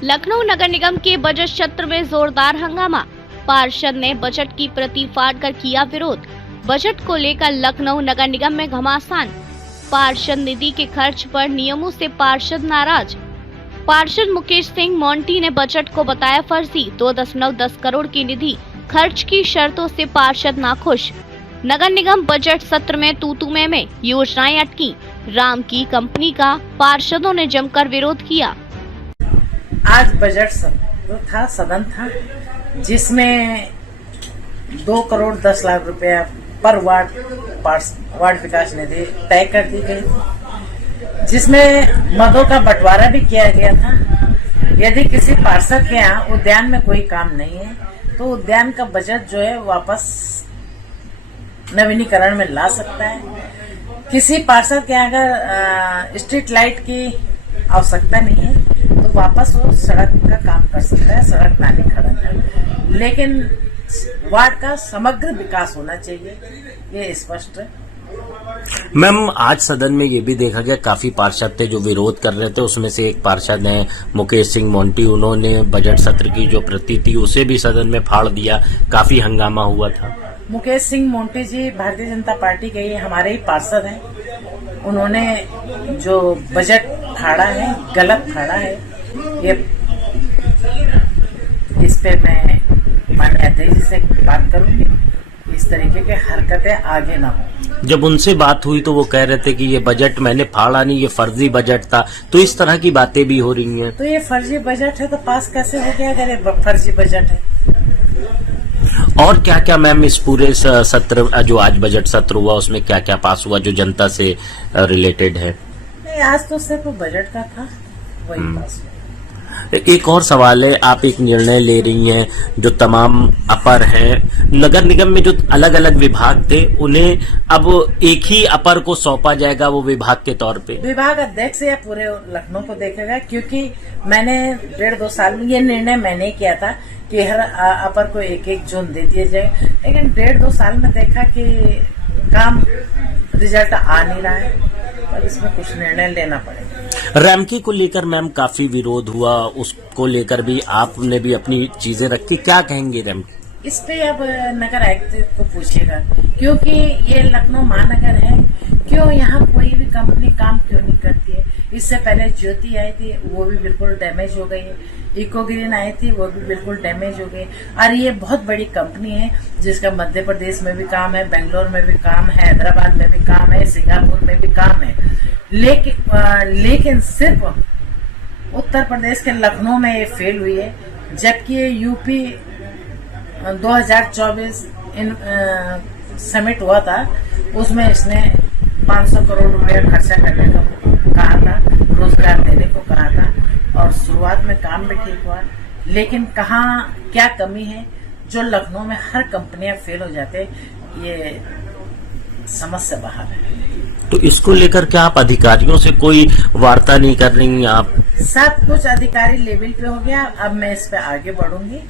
लखनऊ नगर निगम के बजट सत्र में जोरदार हंगामा। पार्षद ने बजट की प्रति फाड़कर किया विरोध। बजट को लेकर लखनऊ नगर निगम में घमासान। पार्षद निधि के खर्च पर नियमों से पार्षद नाराज। पार्षद मुकेश सिंह मोंटी ने बजट को बताया फर्जी। 2.10 करोड़ की निधि खर्च की शर्तों से पार्षद नाखुश। नगर निगम बजट सत्र में तूतू में योजनाएं अटकी। राम की कंपनी का पार्षदों ने जमकर विरोध किया। आज बजट सदन था जिसमें 2.10 करोड़ रुपया पर वार्ड विकास निधि तय कर दी गई, जिसमें मदों का बंटवारा भी किया गया था। यदि किसी पार्षद के यहाँ उद्यान में कोई काम नहीं है तो उद्यान का बजट जो है वापस नवीनीकरण में ला सकता है। किसी पार्षद के यहाँ अगर स्ट्रीट लाइट की आवश्यकता नहीं है तो वापस वो सड़क का काम कर सकता है, सड़क नाली खड़ा कर। लेकिन वार्ड का समग्र विकास होना चाहिए, ये स्पष्ट है। मैम, आज सदन में ये भी देखा गया काफी पार्षद थे जो विरोध कर रहे थे। उसमें से एक पार्षद हैं मुकेश सिंह मोंटी, उन्होंने बजट सत्र की जो प्रति थी उसे भी सदन में फाड़ दिया। काफी हंगामा हुआ था। मुकेश सिंह मोंटी जी भारतीय जनता पार्टी के हमारे ही पार्षद हैं। उन्होंने जो बजट फाड़ा है गलत फाड़ा है। ये इस पे मैं माननीय अध्यक्ष जी से बात करूंगी, इस तरीके के हरकतें आगे ना हो। जब उनसे बात हुई तो वो कह रहे थे कि ये बजट मैंने फाड़ा नहीं, ये फर्जी बजट था। तो इस तरह की बातें भी हो रही हैं। तो ये फर्जी बजट है तो पास कैसे हो गया अगर ये फर्जी बजट है? और क्या क्या मैम इस पूरे सत्र जो आज बजट सत्र हुआ उसमें क्या क्या पास हुआ जो जनता से रिलेटेड है? नहीं, आज तो सिर्फ बजट का था, वही पास हुआ। एक और सवाल है, आप एक निर्णय ले रही हैं जो तमाम अपर हैं नगर निगम में जो अलग अलग विभाग थे उन्हें अब एक ही अपर को सौंपा जाएगा, वो विभाग के तौर पे। विभाग अध्यक्ष या पूरे लखनऊ को देखेगा, क्योंकि मैंने 1.5-2 साल में ये निर्णय मैंने किया था कि हर अपर को एक जोन दे दिया जाए। लेकिन 1.5-2 साल में देखा कि काम रिजल्ट आ नहीं रहा है, अब इसमें कुछ निर्णय लेना पड़ेगा। रैमकी को लेकर मैम काफी विरोध हुआ, उसको लेकर भी आपने भी अपनी चीजें रखी, क्या कहेंगे रैमकी? इस पे अब नगर आयुक्त को पूछिएगा, क्योंकि ये लखनऊ महानगर है, क्यों यहाँ कोई भी कंपनी काम क्यों नहीं करती है? इससे पहले ज्योति आई थी, वो भी बिल्कुल डैमेज हो गई है। इको ग्रीन आई थी, वो भी बिल्कुल डैमेज हो गई। और ये बहुत बड़ी कंपनी है जिसका मध्य प्रदेश में भी काम है, बेंगलोर में भी काम है, हैदराबाद में भी काम है, सिंगापुर में भी काम है। लेकिन सिर्फ उत्तर प्रदेश के लखनऊ में ये फेल हुई है, जबकि यूपी 2024 समिट हुआ था, उसमें इसने 500 करोड़ रुपया खर्चा करने को कहा था, रोजगार देने को कहा था, और शुरुआत में काम भी ठीक हुआ। लेकिन कहाँ क्या कमी है जो लखनऊ में हर कंपनियां फेल हो जाते, ये समझ से बाहर है। तो इसको लेकर क्या आप अधिकारियों से कोई वार्ता नहीं कर रही आप? सब कुछ अधिकारी लेवल पे हो गया। अब मैं इस पे आगे बढ़ूंगी,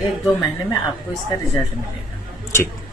1-2 महीने में आपको इसका रिजल्ट मिलेगा। ठीक।